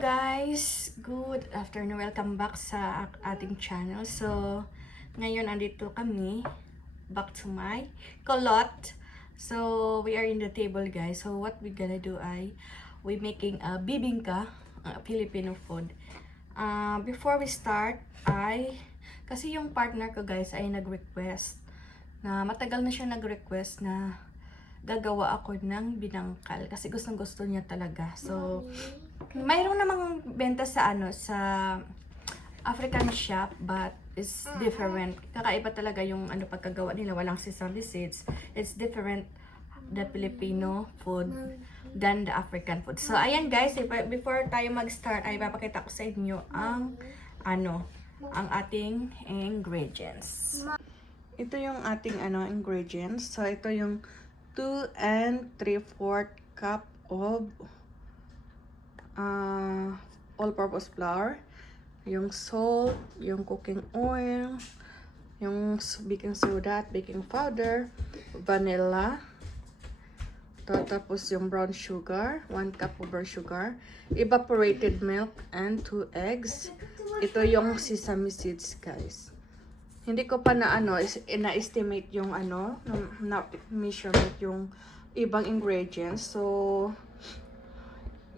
guys! Good afternoon. Welcome back sa ating channel. So, ngayon andito kami back to my kulot. So, we are in the table guys. So, what we gonna do ay we making a bibingka, Filipino food. Before we start kasi yung partner ko guys ay nag-request na matagal na siya nag-request na gagawa ako ng binangkal kasi gustong-gusto niya talaga. So, mayroon namang benta sa sa African shop but it's different. Kakaiba talaga yung pagkagawa nila, walang sesame seeds. It's different the Filipino food than the African food. So, ayan guys, before tayo mag-start ay papakita ko sa inyo ang ang ating ingredients. Ito yung ating ingredients. So, ito yung 2 and 3/4 cup of all-purpose flour, yung salt, yung cooking oil, yung baking soda at baking powder, vanilla, tapos yung brown sugar, 1 cup of brown sugar, evaporated milk, and 2 eggs. Ito yung sesame seeds guys. Hindi ko pa na-estimate yung na measurement yung ibang ingredients. So,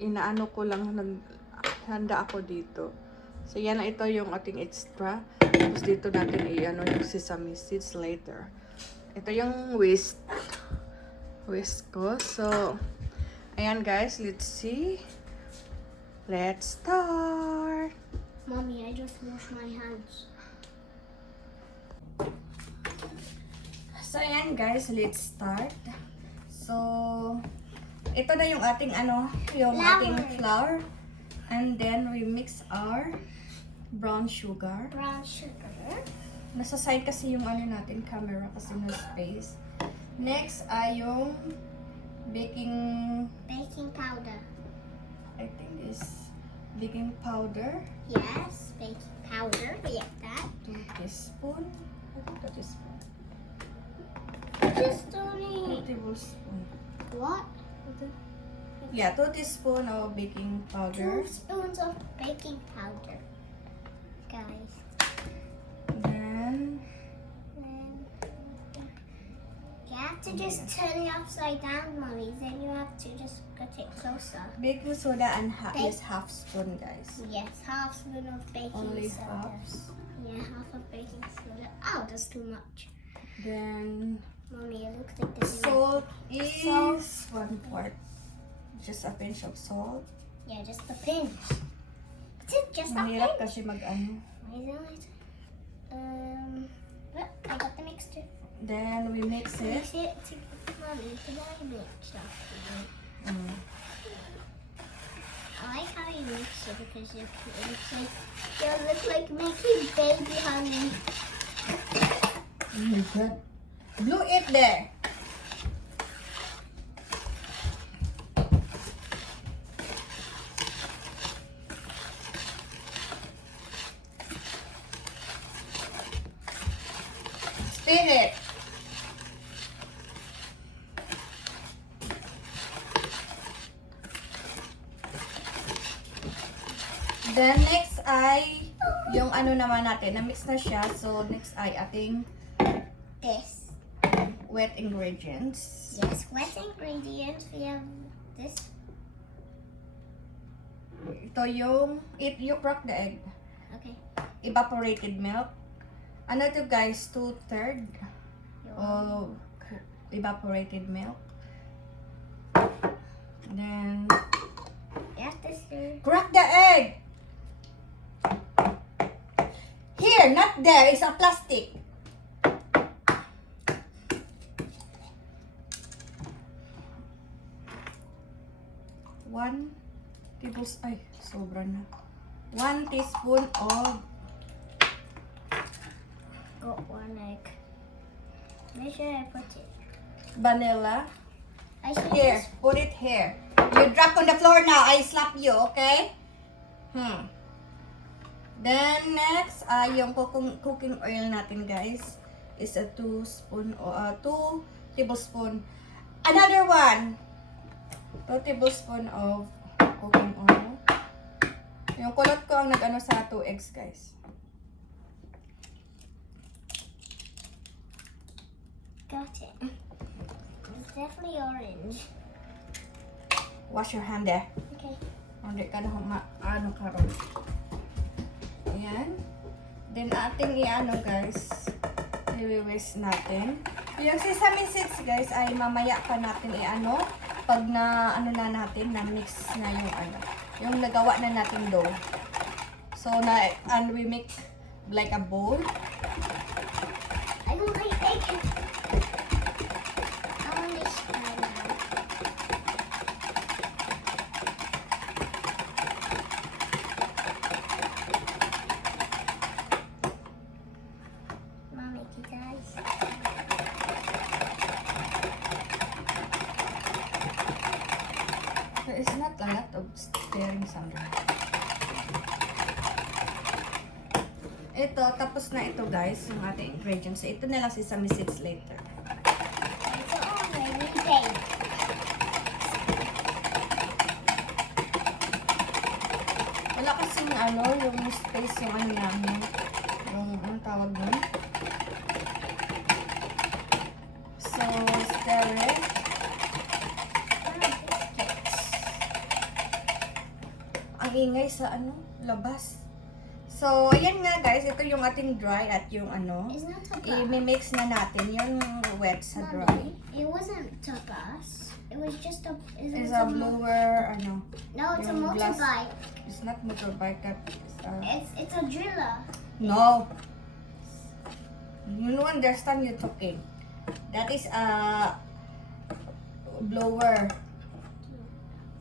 ko lang, naghanda ako dito. So, yan na ito yung ating extra. Tapos dito natin yung sesame seeds later. Ito yung whisk ko. So, ayan guys, let's see. Let's start. Mommy, I just washed my hands. So, ayan guys, let's start. So, ito na yung ating ating flour. And then, we mix our brown sugar. Brown sugar. Nasa side kasi yung natin, camera kasi no space. Next ay yung baking powder. I think is baking powder. Yes, baking powder. We get that. 2 teaspoon. 2 teaspoon. Just 2 only. tablespoon. What? Yeah, 2 teaspoon of baking 2 powder. spoons of baking powder, guys. Then You have to just turn it upside down, Mommy. Then you have to just cut it closer. baking soda and is half spoon guys. Yes, half spoon of baking Only soda. half. Yeah, half of baking soda. Oh, that's too much. Then Mommy, it looks like this. salt is 1/4. Just a pinch of salt. Yeah, just a pinch. That's it, just a Mahirap pinch. kasi Look, I got the mixture. Then we mix it. Mix it to Mommy. Can I mix it? I like how you mix it because it looks like making baby honey. Oh my god. Glue it there. Spin it. Then next ay yung naman natin, na-mix na siya. So next ay ating This. wet ingredients. Yes, wet ingredients. We have this. Ito yung, you crack the egg. Okay. Evaporated milk. Ano to guys, 2/3 of evaporated milk. Then, You have to stir. crack the egg! Here, not there, it's a plastic. One tablespoon, ay, sobra na. 1 teaspoon of Got 1 egg. Make sure I put it. vanilla. I should Here, just put it here. You drop on the floor now. I slap you, okay? Then next, yung cooking oil natin, guys, is a 2 tablespoon. Another one. 2 tablespoon of cooking oil. Yung kulot ko ang nag-ano sa 2 eggs, guys. Got it. It's definitely orange. Wash your hand eh. Okay. Hindi ka na ano karon. Ayan. Then ating i-ano guys. I-whisk natin. Yung sesame seeds guys ay mamaya pa natin i-ano. Pag na ano na natin, na mix na yung ano. Yung nagawa na natin dough. So and we make like a bowl. I don't like bacon. I want this right now. Mommy, guys. There is not a lot of stirring something. Ito, tapos na ito guys, yung ating ingredients. Ito na lang sesame seeds later. It's already baked. Wala kasing ano, yung space yung ano namin. Yung ano tawag nun. So, stir it. Ang ingay sa ano, labas. So, ayan nga guys, ito yung ating dry at yung ano. It's not tapas. I-mix na natin yung wet sa dry. Mommy, it wasn't tapas. It was just a. It's a blower, ano. No, it's a yung glass. motorbike. It's not motorbike, It's a driller. no. You don't understand you talking. That is a blower.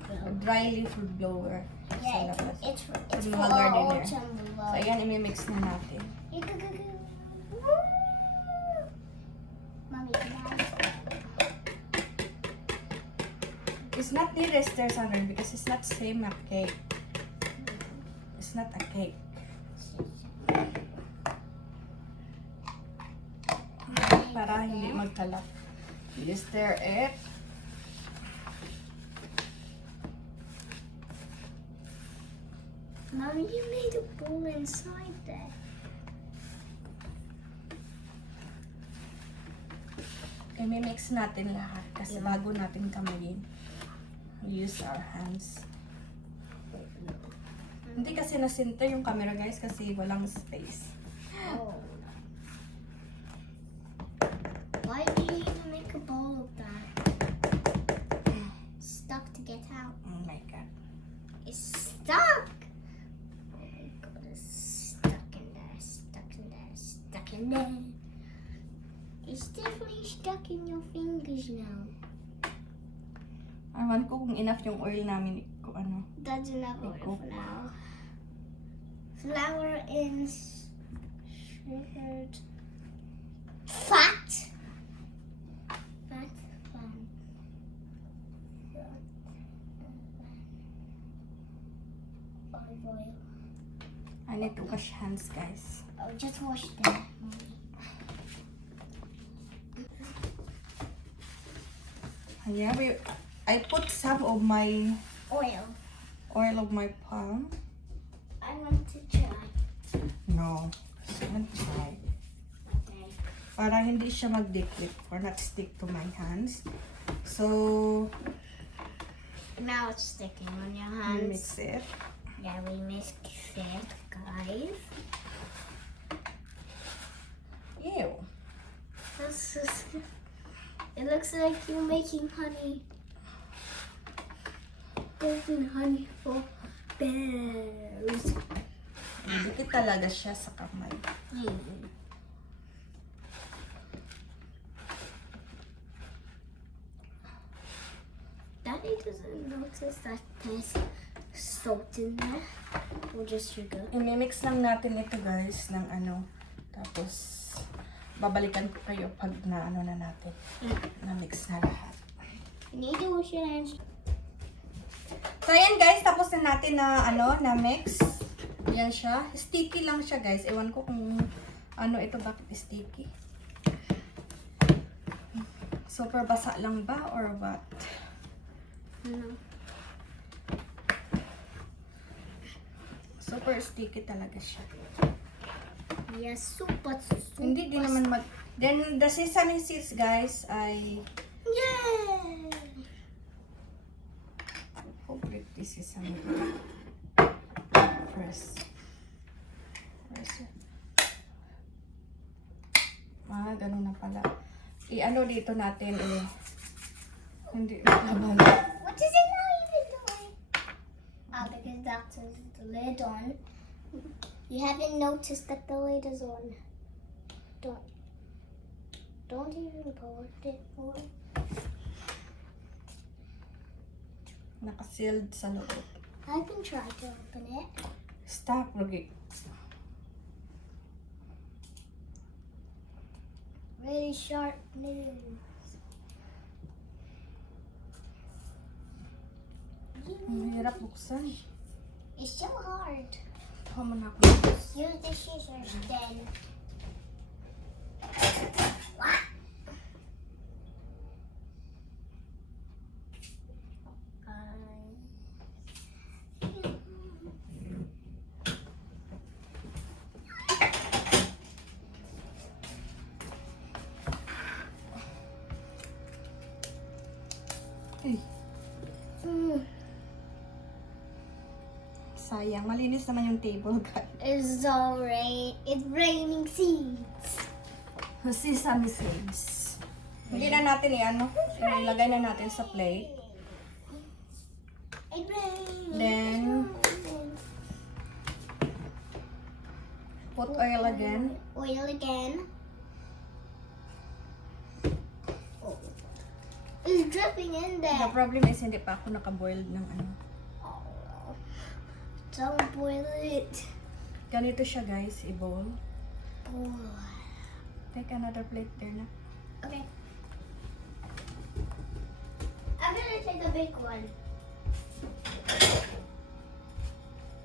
A dry leaf blower. Yeah, Sa labas. it's Sa for mga gardener. autumn So, blower. ayan, i-mix na natin. Mommy, guys. It's not needed stir Sandra because it's not same a cake. It's not a cake. Para hindi magkalat. You stir it. Mommy, you made a ball inside there. I-mix natin lahat kasi bago natin kamayin. Use our hands. Hindi kasi nasinta yung camera guys kasi walang space. Oh. Why do you even make a bowl of that? It's stuck to get out. Oh my god. It's stuck. Oh my god, it's stuck in there, stuck in there, stuck in there. It's definitely stuck in your fingers now. Ewan ko kung enough yung oil namin kung ano. That's enough oil Cook. for now. Flour in sugared fat. Fat. Olive oil. I need to wash hands guys. Oh, just wash them. Yeah, I put some of my Oil. oil of my palm. I want to try. No, don't try. Okay. Para hindi siya mag-dip or not stick to my hands. So, Now it's sticking on your we hands. mix it. Yeah, we mixed it, guys. Ew. That's just, it looks like you're making honey. Golden honey for bears. Dikit talaga siya sa kamay. Daddy doesn't notice that there's salt in there. Or just sugar. I-mix lang natin ito guys ng ano. Tapos, babalikan ko kayo pag na ano na natin. Na-mix na lahat. You need to wash your hands. So, ayan guys, tapos na natin na ano, na mix. Yan siya. Sticky lang siya guys. Ewan ko kung ano ito, bakit sticky. Super basa lang ba or what? Super sticky talaga siya. Yes, super. Hindi din naman mag... Then, the sesame seeds, guys, ay... Yay! Complete this sesame. Press. Press. Ganun na pala. I-ano dito natin, hindi laban. What is it now even doing? Because that's the lid on. You haven't noticed that the lid is on. Don't even pull it more. Nakasealed sa loob. I can try to open it. Stop, lagi. Really sharp news. Ang hirap buksan. It's so hard. Tama na ako. Use the scissors then. What? Ay, sayang. Malinis naman yung table, guys. It's It's raining seeds. Sesame seeds. Hindi na natin ilagay na natin sa plate. It rains. Then, put oil again. Oil again. Oh. It's dripping in The there. problem is hindi pa ako nakaboiled ng Oh. Don't boil it. Ganito siya, guys, i-bowl. Boy. Take another plate there na. Okay. I'm gonna take a big one.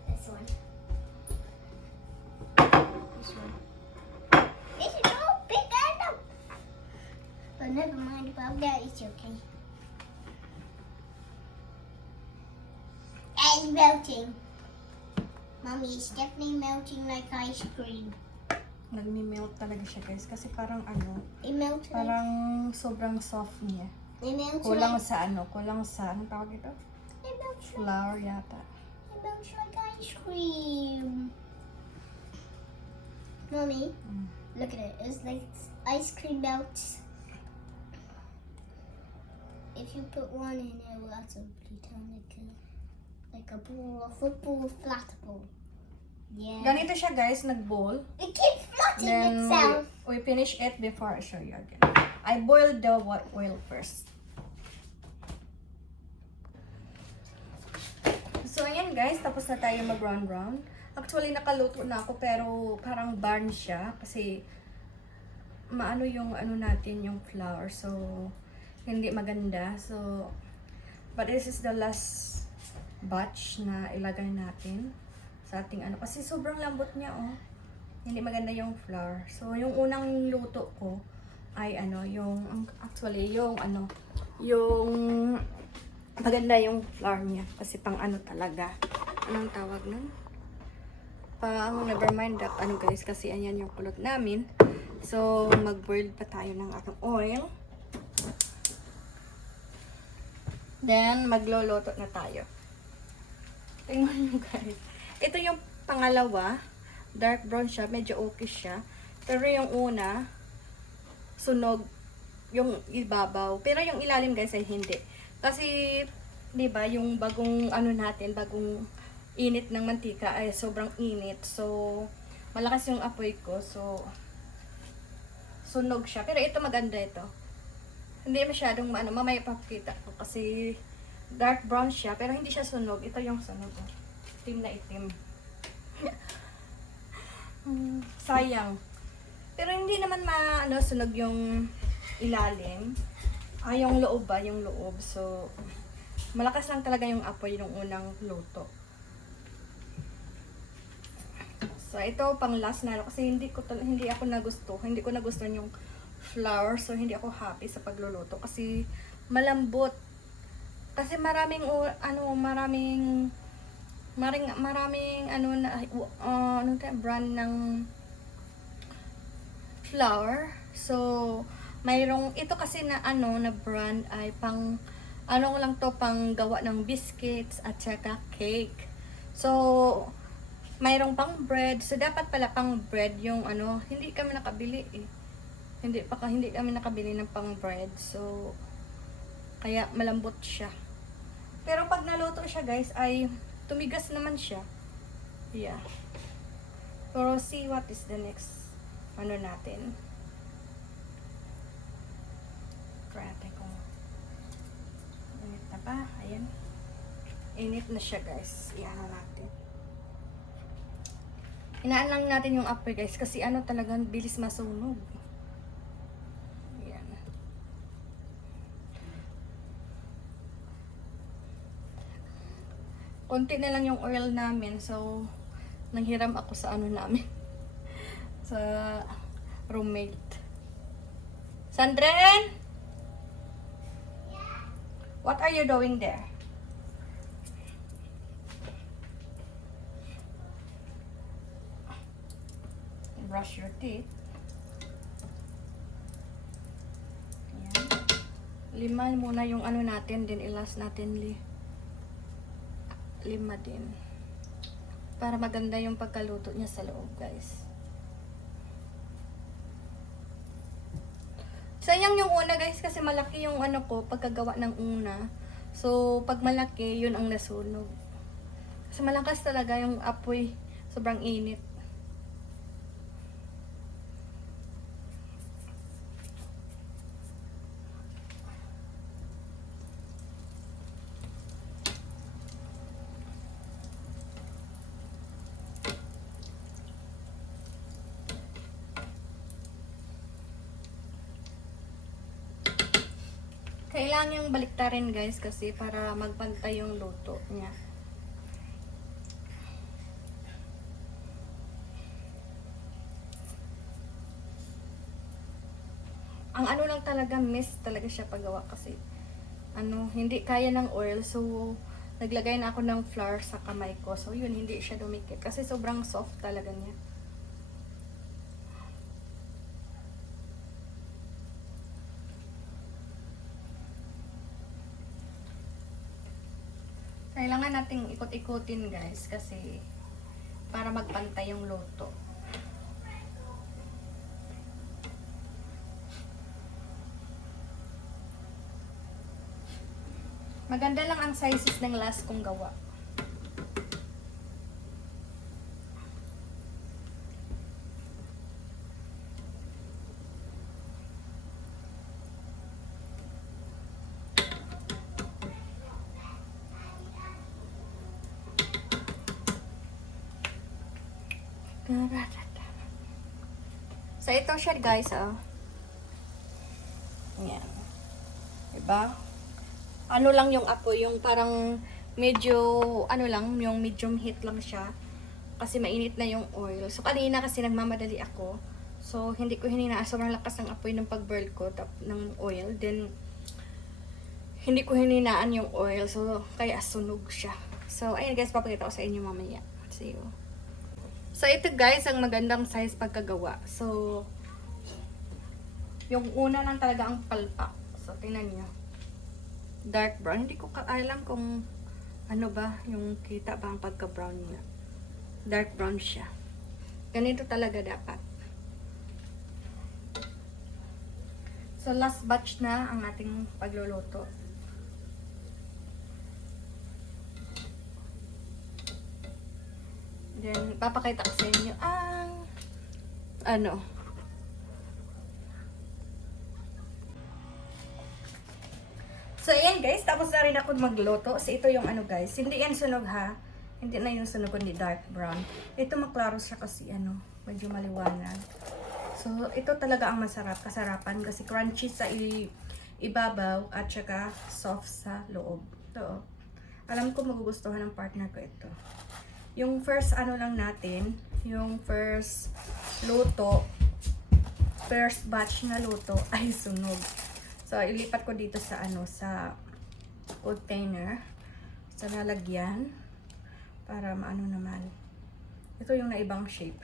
This one. This one. This is so big enough. But never mind about that, it's okay. It's melting. Mommy, it's definitely melting like ice cream. Nagmi-melt talaga siya, guys. Kasi parang It melts like, parang sobrang soft niya. it melts Kulang like, sa anong tawag ito? it melts like, Flour yata. it melts like ice cream. Mommy, Mm. look at it. It's like ice cream melts. If you put one in it, well, that's a pretend like a ball, a football flat ball. Yeah. Ganito siya, guys, nag-bowl. It keeps floating Then, itself. we finish it before I show you again. I boiled the oil first. So, ayan, guys. Tapos na tayo mag-brown. Actually, nakaluto na ako, pero parang burn siya. Kasi, maano yung natin, yung flour. So, hindi maganda. So, but this is the last batch na ilagay natin sa ating kasi sobrang lambot niya, hindi maganda yung flour. So yung unang luto ko ay yung actually yung maganda yung flour niya kasi pang talaga, anong tawag nun, never mind that guys, kasi ayan yung kulot namin. So mag-boil pa tayo ng atong oil, then magluluto na tayo. Tingnan nyo, guys. Ito yung pangalawa. Dark brown siya. Medyo okay siya. Pero yung una, sunog yung ibabaw. Pero yung ilalim, guys, ay hindi. Kasi, di ba, yung bagong natin, bagong init ng mantika ay sobrang init. So, malakas yung apoy ko. So, sunog siya. Pero ito maganda ito. Hindi masyadong mamaya papakita ko kasi dark brown siya, pero hindi siya sunog. Ito yung sunog. Itim na itim. Sayang. Pero hindi naman sunog yung ilalim. Yung loob ba? Yung loob. So, malakas lang talaga yung apoy ng unang luto. So, ito pang last na kasi hindi ko nagustuhan yung flour. So, hindi ako happy sa pagluluto kasi malambot. Kasi maraming maraming ano na brand ng flour. So, mayroong ito kasi na na brand ay pang lang to, pang gawa ng biscuits at saka cake. So, mayroong pang bread. So, dapat pala pang bread yung hindi kami nakabili eh. Hindi kami nakabili ng pang bread. So, kaya malambot siya. Pero pag naluto siya guys, ay tumigas naman siya. Yeah. Pero see what is the next natin. Try natin kung init na ba. Ayan. Init na siya guys. Iyan na natin. Inaan lang natin yung upper guys kasi talagang bilis masunog. Ayan. Konti na lang yung oil namin, so nanghiram ako sa namin. Sa roommate. Sandren? What are you doing there? Brush your teeth. Ayan. Lima muna yung natin, then ilas natin lima din. Para maganda yung pagkaluto niya sa loob, guys. Sayang yung una, guys, kasi malaki yung ko, pagkagawa ng una. So, pag malaki, yun ang nasunog. Kasi malakas talaga yung apoy. Sobrang init. Kailangan yung baliktarin guys kasi para magpantay yung luto niya. Ang lang talaga, miss talaga siya paggawa kasi hindi kaya ng oil, so naglagay na ako ng flour sa kamay ko. So yun, hindi siya dumikit kasi sobrang soft talaga niya. Kailangan nating ikot-ikutin guys kasi para magpantay yung luto. Maganda lang ang sizes ng last kong gawa. So, ito siya guys, Ayan. Diba? Lang yung apoy, yung parang medyo, lang, yung medium heat lang siya. Kasi mainit na yung oil. So, kanina kasi nagmamadali ako. So, hindi ko hininaan. Sobrang lakas ng apoy ng pag-burl ko ng oil. Then, hindi ko hininaan yung oil. So, kaya sunog siya. So, ayun guys, papakita ko sa inyo mamaya. See you. So, ito guys, ang magandang size pagkagawa. So, yung una lang talaga ang palpak. So, tingnan nyo. Dark brown. Hindi ko alam kung ba, yung kita ba ang pagka-brown niya. Dark brown siya. Ganito talaga dapat. So, last batch na ang ating pagluluto. Then, papakita ko sa inyo ang So, ayan guys, tapos na rin ako magluto. So, ito yung guys. Hindi yan sunog ha. Hindi na yung sunog kundi dark brown. Ito maklaro siya kasi medyo maliwanag. So, ito talaga ang masarap, kasarapan kasi crunchy sa ibabaw at saka soft sa loob. Ito. Alam ko magugustuhan ng partner ko ito. Yung first lang natin, yung first luto, first batch na luto ay sunog. So, ilipat ko dito sa sa container, sa lalagyan Para maano naman. Ito yung naibang shape.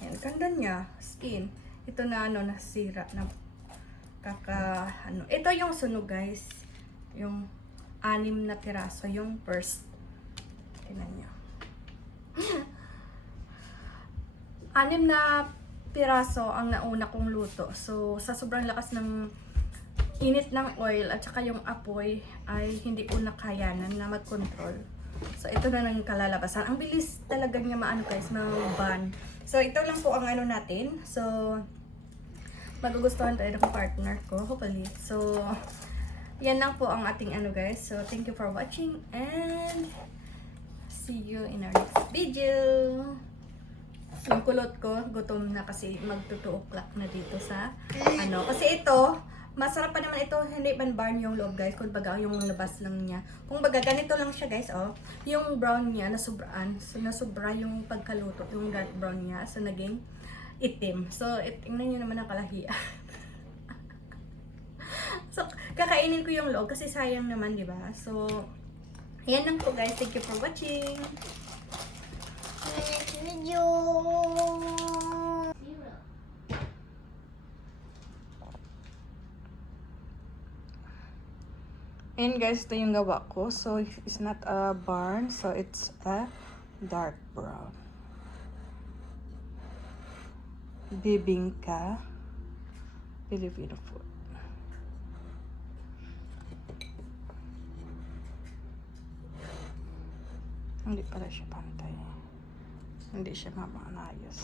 Yan, ganda niya. Skin. Ito na ano, nasira na Ito yung sunog, guys. Yung 6 na piraso. Yung first. Tingnan niyo. 6 na piraso ang nauna kong luto. So, sa sobrang lakas ng init ng oil at saka yung apoy ay hindi ko nakayanan na mag-control. So, ito na lang yung kalalabasan. Ang bilis talaga niya maano guys, mag-ban. So, ito lang po ang ano natin. So, magugustuhan tayo ng partner ko, hopefully. So, yan lang po ang ating ano guys. So, thank you for watching and see you in our next video. Yung kulot ko, gutom na kasi mag-2 o'clock na dito sa ano. Kasi ito, masarap pa naman ito, hindi man barn yung loob guys. Kung baga, yung labas lang niya. Kung baga, ganito lang siya guys, oh. Yung brown niya, nasubraan. So, nasubra yung pagkaluto, yung dark brown niya. So, naging itim. So, tingnan nyo naman ang kalahian. So, kakainin ko yung loob kasi sayang naman, di ba? So, ayan lang po guys. Thank you for watching. Next video. And guys, ito yung gawa ko. So, it's not a barn. So, it's a dark brown. Bibingka. Filipino food. Hindi pala siya pantay. Hindi siya mamanayos.